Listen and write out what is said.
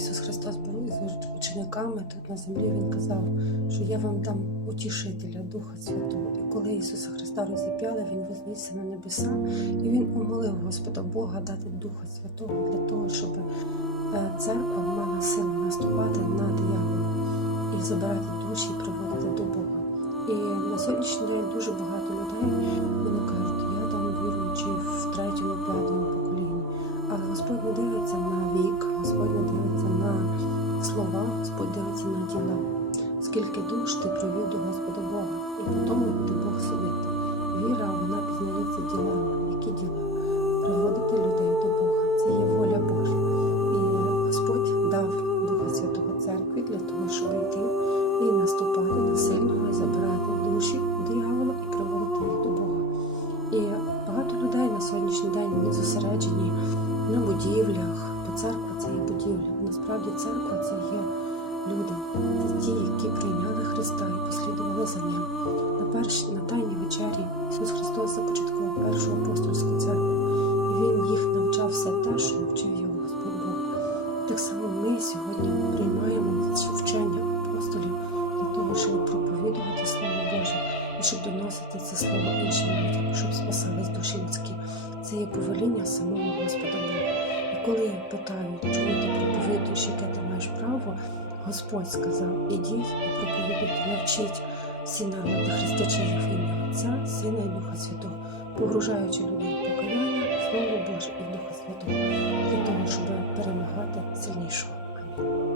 Ісус Христос був із учениками тут на землі, Він казав, що я вам дам утішителя, Духа Святого. І коли Ісуса Христа розіп'яли, Він вознісся на небеса, і Він умолив Господа Бога дати Духа Святого для того, щоб е, церква мала силу наступати на диявола і забирати душі і приводити до Бога. І на сьогоднішній день дуже багато людей Скільки душ ти привів до Господа Бога, і тому буде Бог судити. Віра, вона пізнається ділами. Які діла? Приводити людей до Бога. Це є воля Божа. І Господь дав Духа Святого Церкві для того, щоб йти і наступати на сильного і забирати душі диявола і приводити їх до Бога. І багато людей на сьогоднішній день вони зосереджені на будівлях, бо церква це є будівля. Насправді церква це є люди, ті, які прийняли Христа і послідували за ним. На першій на тайній вечері Ісус Христос започаткував першу апостольську церкву, і Він їх навчав все те, що навчив його Господь Бог. Так само ми сьогодні приймаємо це вчення апостолів для того, щоб проповідувати Слово Боже і щоб доносити це слово іншим людям, щоб спасались душі людські. Це є повеління самого Господа Бога. І коли питають, чому ти проповідуєш, яке ти маєш право, Господь сказав: ідіть і проповідуйте, навчіть всі народи, хрестячи ім'я Отця, Сина і Духа Святого, погружаючи людей в покаяння, Слово Боже і Духа Святого, для того, щоб перемагати сильнішого. Амінь.